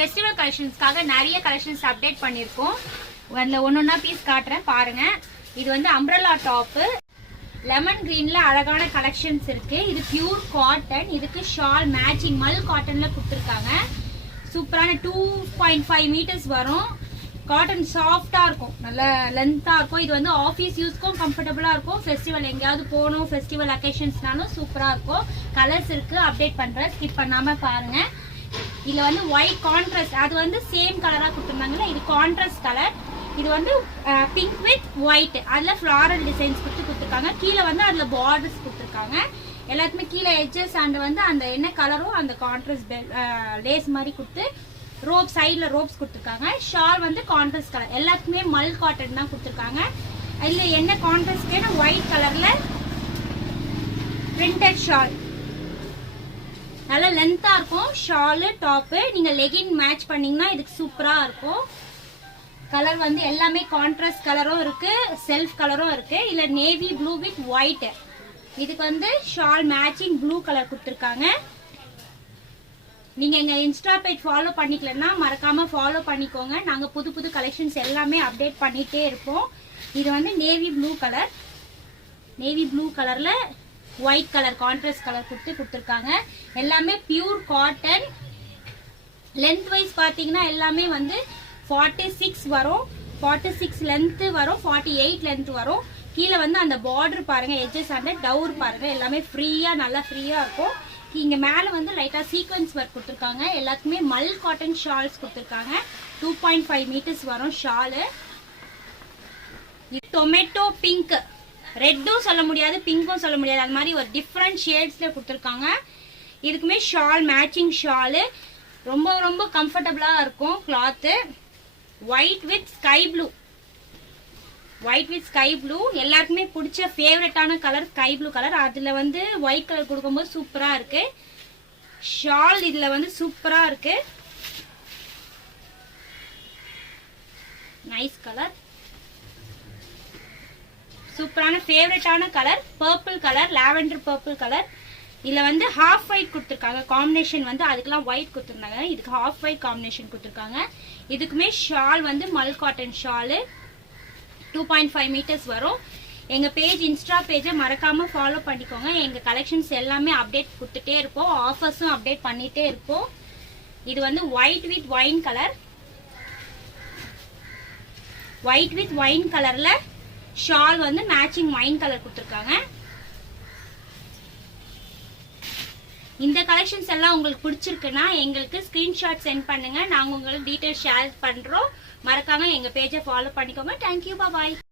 Festival கலெக்ஷன்ஸ்க்காக நிறைய collections update பண்ணியிருக்கோம். அதில் ஒன்னொன்னா பீஸ் காட்டுறேன் பாருங்க. இது வந்து அம்ப்ரெல்லா டாப்பு, லெமன் கிரீன்ல அழகான கலெக்ஷன்ஸ் இருக்கு. இது பியூர் காட்டன். இதுக்கு ஷால் மேட்சிங் மல் காட்டன்ல கொடுத்துருக்காங்க. சூப்பரான 2.5 மீட்டர்ஸ் வரும். காட்டன் சாஃப்டா இருக்கும், நல்ல லென்த்தா இருக்கும். இது வந்து ஆஃபீஸ் யூஸ்க்கும் கம்ஃபர்டபுளா இருக்கும். ஃபெஸ்டிவல் எங்கேயாவது போகணும், ஃபெஸ்டிவல் அக்கேஷன்ஸ்னாலும் சூப்பரா இருக்கும். கலர்ஸ் இருக்கு, அப்டேட் பண்றேன், ஸ்கிப் பண்ணாம பாருங்க. இதுல வந்து ஒயிட் கான்ட்ராஸ்ட், அது வந்து சேம் கலரா கொடுத்துருந்தாங்கல்ல, இது கான்ட்ராஸ்ட் கலர். இது வந்து பிங்க் வித் ஒயிட், அதுல ஃபிளாரல் டிசைன்ஸ் கொடுத்துருக்காங்க. கீழே வந்து அதுல பார்டர்ஸ் கொடுத்துருக்காங்க. எல்லாத்துமே கீழே எட்ஜஸ் அண்ட் வந்து அந்த என்ன கலரோ அந்த கான்ட்ராஸ்ட் லேஸ் மாதிரி கொடுத்து ரோப் சைட்ல ரோப்ஸ் கொடுத்துருக்காங்க. ஷால் வந்து கான்ட்ராஸ்ட் கலர், எல்லாத்துக்குமே மல் காட்டன் தான் கொடுத்துருக்காங்க. அதுல என்ன கான்ட்ராஸ்ட் ஒயிட் கலர்ல பிரிண்டட் ஷால், நல்லா லென்த்தா இருக்கும். ஷாலு டாப்பு நீங்க லெகின் மேட்ச் பண்ணீங்கன்னா இதுக்கு சூப்பரா இருக்கும். கலர் வந்து எல்லாமே கான்ட்ராஸ்ட் கலரும் இருக்கு, செல்ஃப் கலரும் இருக்கு. இல்ல நேவி ப்ளூ வித் ஒயிட். இதுக்கு வந்து ஷால் மேட்சிங் ப்ளூ கலர் கொடுத்துருக்காங்க. நீங்க எங்க இன்ஸ்டா பேஜ் ஃபாலோ பண்ணிக்கலன்னா மறக்காம ஃபாலோ பண்ணிக்கோங்க. நாங்க புது புது கலெக்ஷன்ஸ் எல்லாமே அப்டேட் பண்ணிட்டே இருப்போம். இது வந்து navy blue colour, navy blue கலர்ல ஒயிட் கலர் கான்ட்ராஸ்ட் கலர் கொடுத்துருக்காங்க. எல்லாமே பியூர் காட்டன். லென்த் வைஸ் பாத்தீங்கன்னா எல்லாமே வந்து 46 வரும், 46 லென்த் வரும், 48 லென்த் வரும். கீழே வந்து அந்த பார்டர் பாருங்க, எட்ஜஸ் அண்ட் டவுர் பாருங்க, எல்லாமே ஃப்ரீயா நல்லா ஃப்ரீயா இருக்கும். இங்க மேல வந்து லைட்டா சீக்வன்ஸ் ஒர்க் கொடுத்துருக்காங்க. எல்லாத்துக்குமே மல் காட்டன் ஷால்ஸ் கொடுத்துருக்காங்க. 2.5 மீட்டர்ஸ் வரும் ஷாலு. டொமேட்டோ பிங்க், ரெட்டும் சொல்ல முடியாது, பிங்க்கும் சொல்ல முடியாது, அது மாதிரி ஒரு டிஃப்ரெண்ட் ஷேட்ஸ்ல கொடுத்துருக்காங்க. இதுக்குமே ஷால் மேட்சிங் ஷாலு, ரொம்ப ரொம்ப கம்ஃபர்டபுளா இருக்கும் cloth. White with sky blue, white with sky blue எல்லாருக்குமே பிடிச்ச ஃபேவரட்டான கலர் ஸ்கை ப்ளூ கலர். அதுல வந்து ஒயிட் கலர் கொடுக்கும்போது சூப்பரா இருக்கு. ஷால் இதுல வந்து சூப்பரா இருக்கு, நைஸ் கலர், சூப்பரான ஃபேவரட்டான colour. Purple colour, lavender purple colour. இதுல வந்து ஹாஃப் ஒயிட் கொடுத்துருக்காங்க. காம்பினேஷன் வந்து அதுக்கெல்லாம் ஒயிட் கொடுத்துருந்தாங்க, இதுக்கு ஹாஃப் ஒயிட் காம்பினேஷன் கொடுத்துருக்காங்க. இதுக்குமே ஷால் வந்து மல் காட்டன் ஷாலு, 2.5 மீட்டர்ஸ் வரும். எங்க பேஜ் இன்ஸ்டா பேஜை மறக்காம ஃபாலோ பண்ணிக்கோங்க. எங்க கலெக்ஷன்ஸ் எல்லாமே அப்டேட் கொடுத்துட்டே இருப்போம், ஆஃபர்ஸும் அப்டேட் பண்ணிட்டே இருப்போம். இது வந்து white with wine colour, white with wine கலர்ல ஷால் வந்து மேட்சிங் ஒயின் கலர் கொடுத்துருக்காங்க. இந்த கலெக்ஷன்ஸ் எல்லாம் உங்களுக்கு பிடிச்சிருக்குன்னா எங்களுக்கு ஸ்கிரீன்ஷாட் சென்ட் பண்ணுங்க, நாங்க உங்களுக்கு டீடைல்ஸ் ஷேர் பண்றோம். மறக்காம எங்க பேஜை ஃபாலோ பண்ணிக்கோங்க. தேங்க்யூ, பாய்.